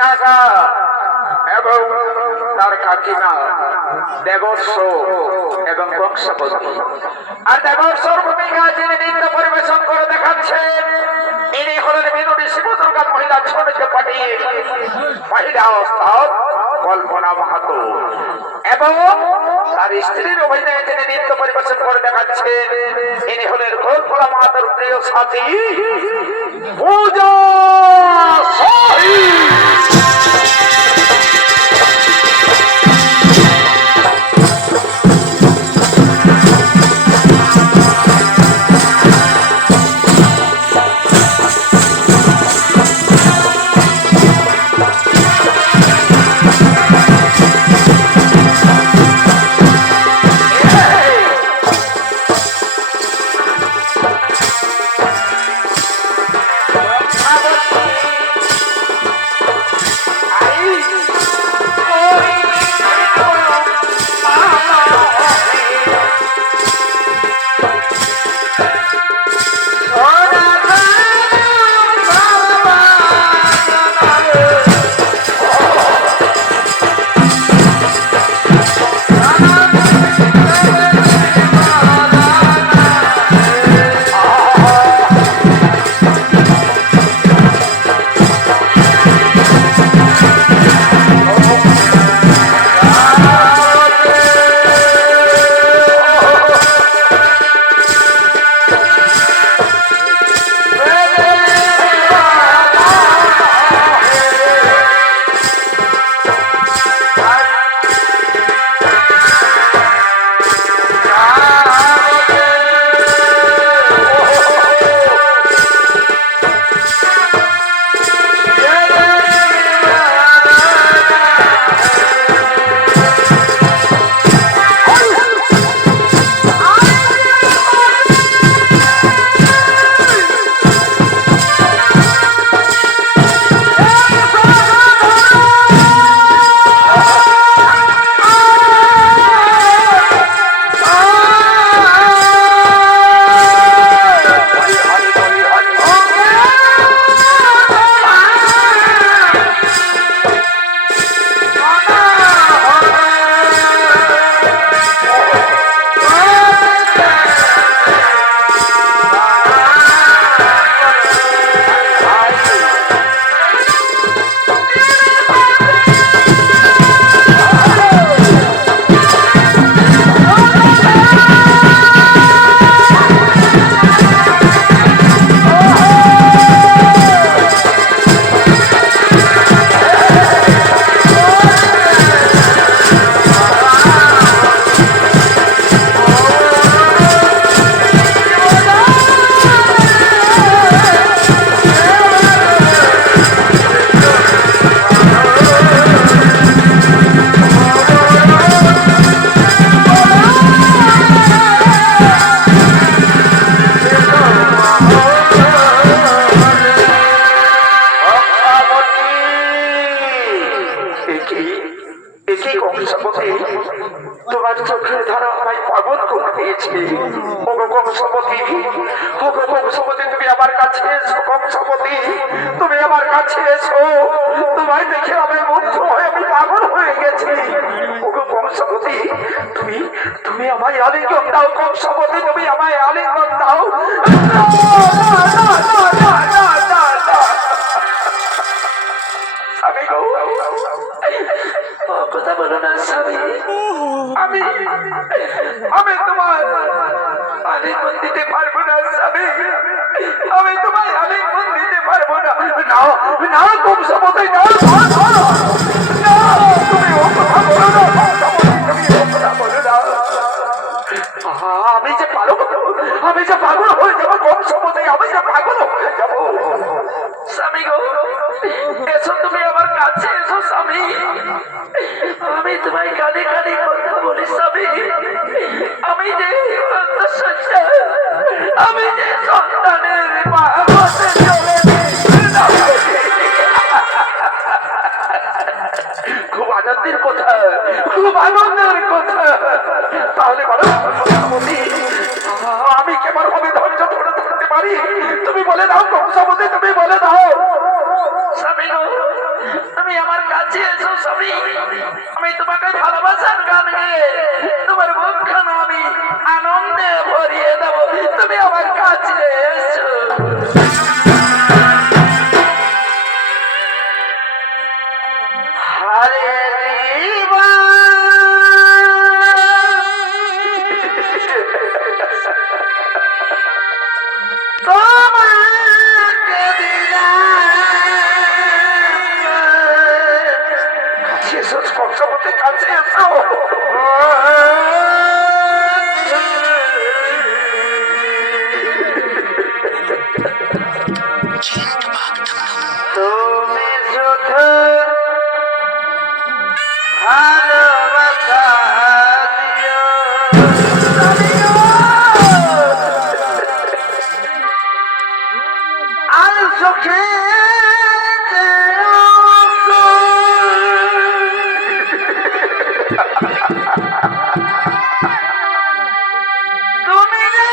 কাকা এবং তার কাকিমা দেবস্ব এবং বংশপতি। আর দেবস্বর ভূমিকা যিনি নৃত্য পরিবেশন করে দেখাচ্ছেন ইনি হলেন বিনোদী শিবদুর্গা মহিলা ছবিকে পাঠিয়ে মহিলা অস্তাব কল্পনা মাহাতো এবং তার স্ত্রীর অভিনয়ে যিনি নৃত্য পরিবেশন করে দেখাচ্ছেন ইনি হলেন কল্পনা মাহাতোর প্রিয় সাথী পূজা সাহি। তোমার চোখের ধারা আমায় পাগল করে দিয়েছে। কংসপতি, কংসপতি তুমি আমার কাছে এসো, কংসপতি তুমি আমার কাছে এসো। তোমায় দেখে আমি মুগ্ধ হয়ে আমি পাগল হয়ে গেছি। কংসপতি তুমি তুমি আমায় আলিঙ্গন দাও, কংসপতি তুমি আমায় আলিঙ্গন দাও। কথা বলো না স্বামী, আমি তোমার আলিঙ্গন দিতে পারবো না স্বামী, আমি তোমায় আলিঙ্গন দিতে পারবো না। না কংসপতি না, তুমি ও কথা বলো না, তুমি ও কথা বলো না। আমি যে পাগল হয়ে যাবো কংসপতি, আমি যে পাগল হয়ে যাবো। স্বামী গো এসো, তুমি আমার কাছে এসো স্বামী, আমি তোমায় কানে কানে কথা বলি স্বামী। আমি যে সন্তানের কাছে এসো স্বামী, আমি তোমাকে ভালোবাসার গান গেয়ে তোমার মুখখানা আমি আনন্দে ভরিয়ে দেবো, তুমি আমার কাছে এসো। হরে জীবা তোমাকে দিলাম, কাছে এসো কংসপতি, কাছে এসো। তুমি শুধু ভালোবাসা দিও, আর চোখে তুমি যে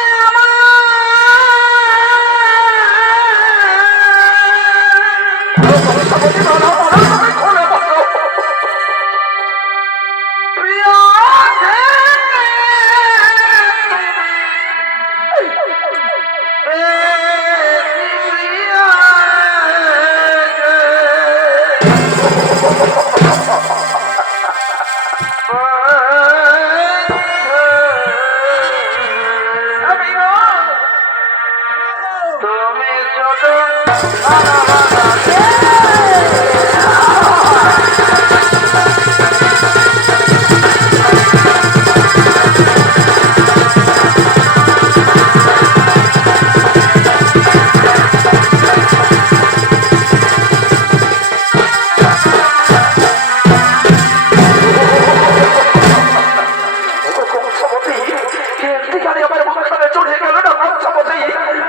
তুমি শুধু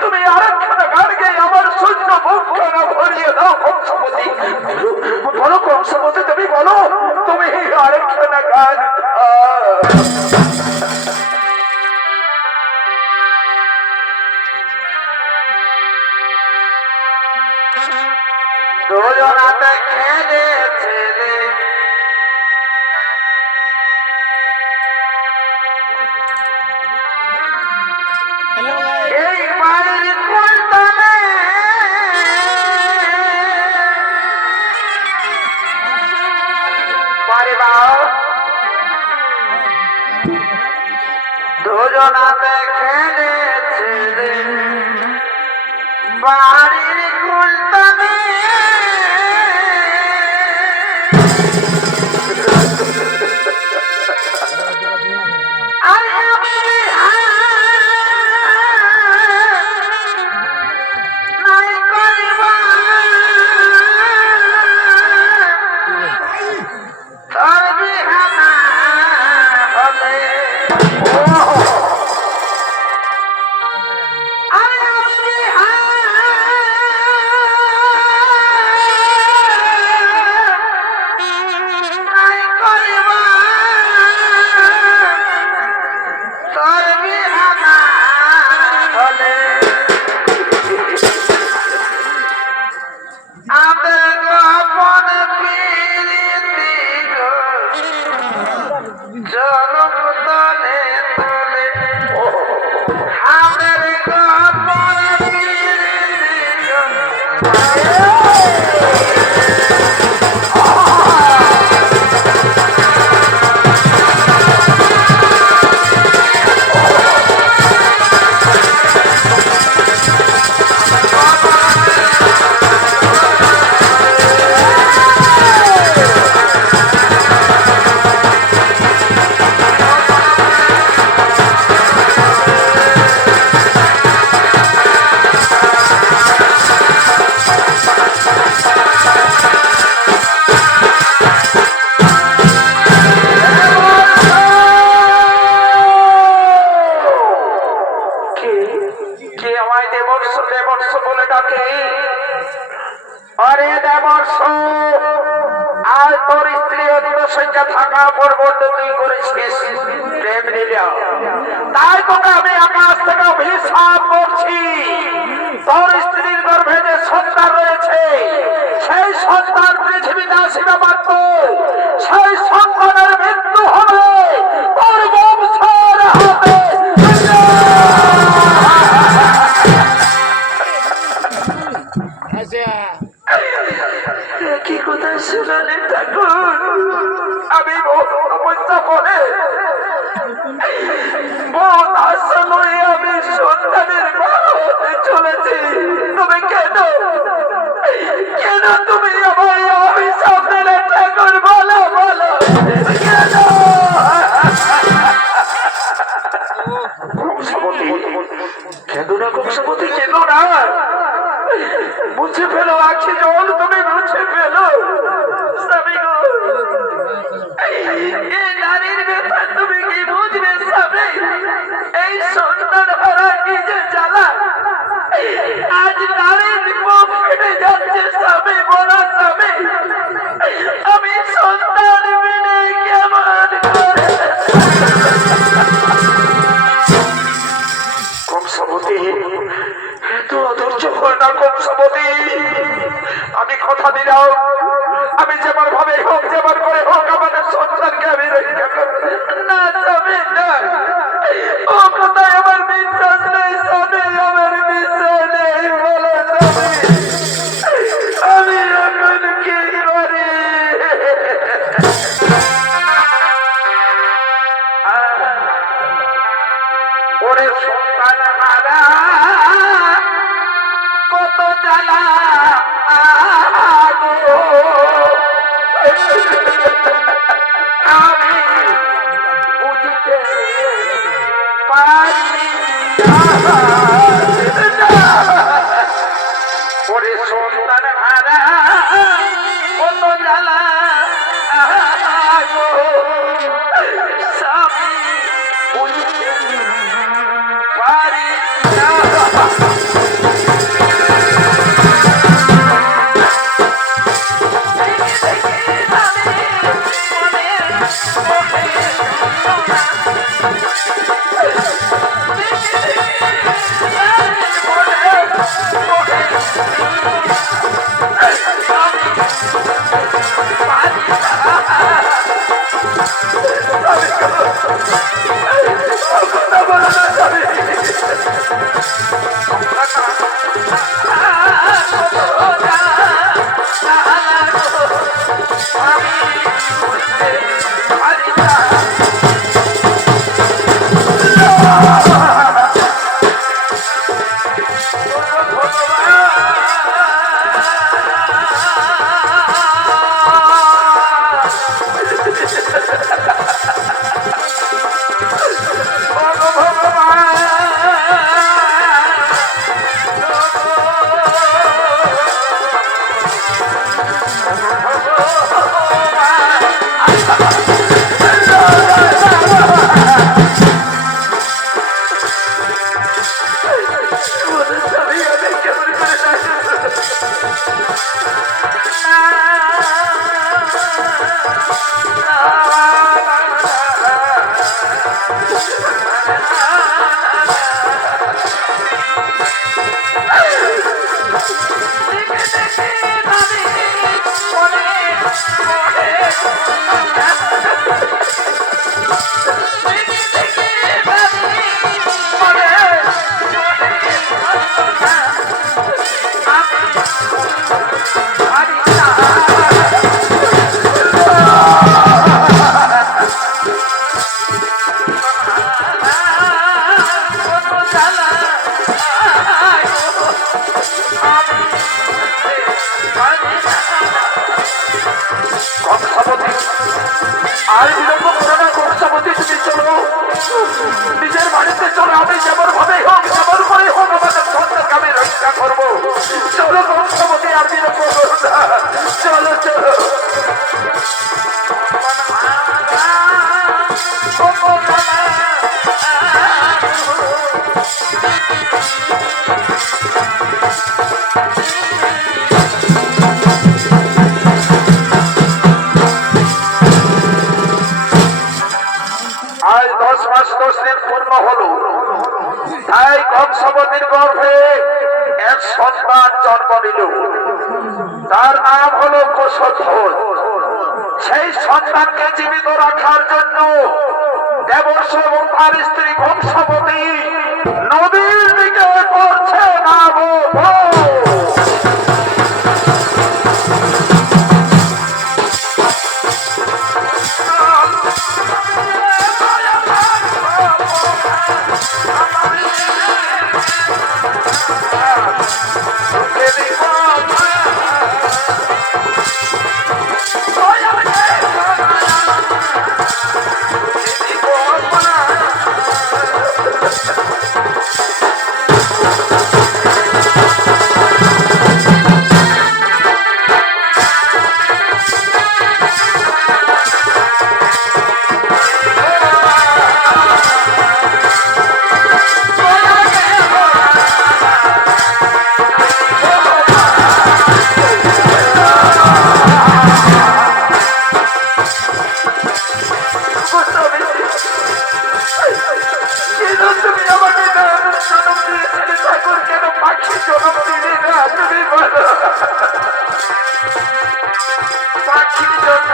তুমি আরেকখানা গান গেয়ে আমার সূর্য মুখখানা ভরিয়ে দাও কংসপতি। বলো কংসপতি, তুমি বলো, তুমি আরেকখানা গান দুজনাতে খেলেছে রে, এই বাড়ির কোনটানে পরিবার দুজনাতে খেলেছে রে, বাড়ির কোনটানে সজ্জা থাকা পরবর্তী তুই করেছিস প্রেম লীলা, তাই তোকে আমি আকাশ থেকে অভিশাপ করছি। তোর স্ত্রীর গর্ভে যে সন্তান রয়েছে সেই সন্তান পৃথিবীতে আসিবে মাত্র সোনালি ঠাকুর, আমি বহু তপস্যা করে বহু আশ্রমে আমি সন্তানের মা হতে চলেছি। তুমি কেন কেন তুমি আমায় অভিশাপ দিলে ঠাকুর? বলো বলো কেন? কংসবতী কেঁদো না, কংসবতী কেঁদো না, মুছে ফেলো আখি জল, তুমি মুছে ফেলো। স্বামী গো, এই নারীর ব্যথা তুমি কি বুঝবে স্বামী? এই সন্তান হারা কি যে জ্বালা, আজ নারীর মুখ ফেটে যাচ্ছে স্বামী। বলো স্বামী, আমি সন্তান মেনে কেমন করে? কংসবতী এত অধৈর্য হয় না কংসবতী, আমি কথা দিলাম আমি যেমন ভাবে হোক যেমন করে হোক আমাদের সন্তানকে আমি রক্ষা করব। না স্বামী না, ও কোথায় আমার বিশ্বাস নেই স্বামী, আমার বিশ্বাস নেই। বলো স্বামী, আমি এখন কি করি? ওরে সন্তান হারা কত জ্বালা গো, আমি বুঝতে পারি না। ওরে সন্তান হারা কত জ্বালা গো, স্বামী বুঝতে পারি না। আর বিলম্ব করো না কংসবতী, তুমি চলো নিজের বাড়িতে চলো। আমি যেমন ভাবে হোক যেমন করে হোক আমাদের সন্তানকে আমি রক্ষা করবো। চলো কংসবতী, আর বিলম্ব করো না, চলো চলো। আজ 10 মাস 10 দিন পূর্ণ হলো, তাই কংসবতীর গর্ভে এক সন্তান জন্ম নিল। তার নাম হলো কুশধ্বজ। সেই সন্তানকে জীবিত রাখার জন্য দেবর্ষ এবং তার স্ত্রী কংসবতী নদীর দিকে করছে নাবো। পাখির জন্য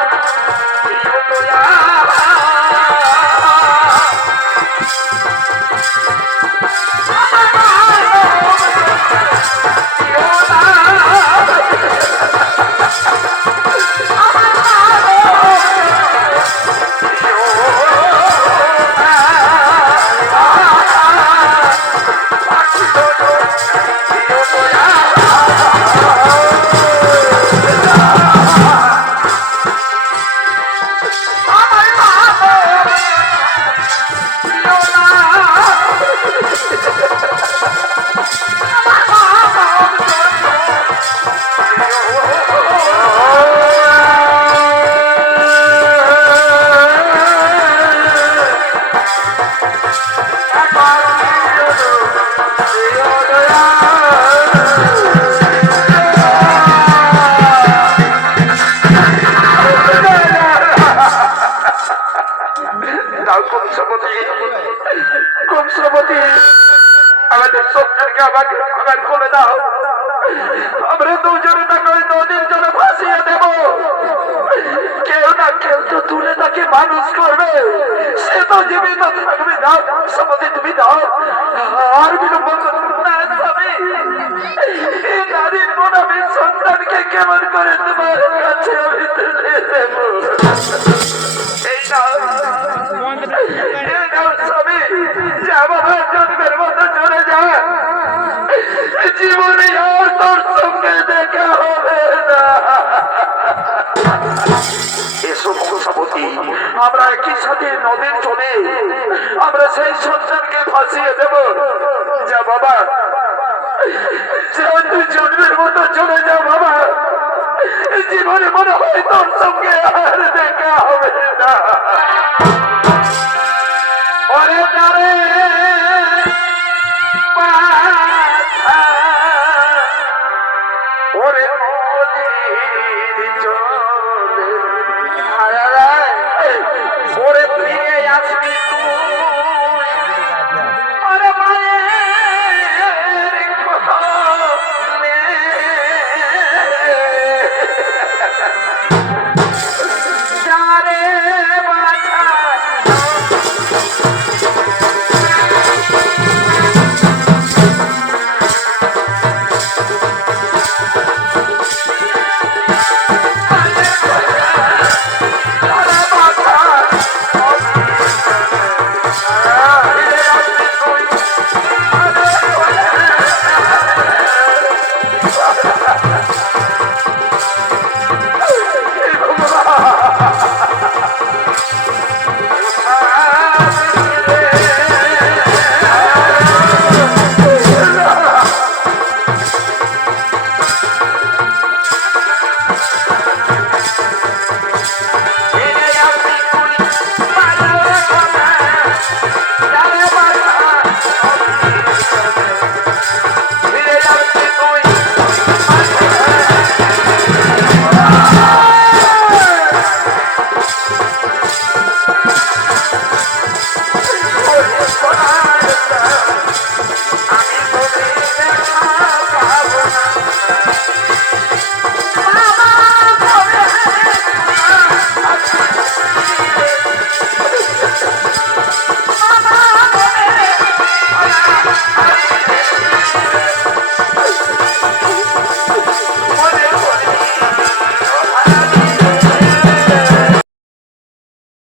প্রিয় দয়া কংসবতী আমাদের সন্তানকে আমাকে আঘাত করে দাও আমরা দুজনে তাকে ওই নদীর জলে ভাসিয়ে দেব কেউ না কেউ তো দূরে তাকে মানুষ করবে সে তো জীবিত থাকবে দাও কংসবতী তুমি দাও আর বিলম্ব না স্বামী এই নারীর মন আমি সন্তানকে কেমন করে তোমার কাছে আমি তুলে দেব এই নাও স্বামী আমার জন্মের মতো চলে যায় জীবনে আর তোর সঙ্গে দেখা হবে না এসো কংসবতী আমরা একই সাথে নদীর জলে আমরা সেই সন্তানকে ভাসিয়ে দেব যা বাবা যা তুই জন্মের মতো চলে যা বাবা জীবনে মনে হয় তোর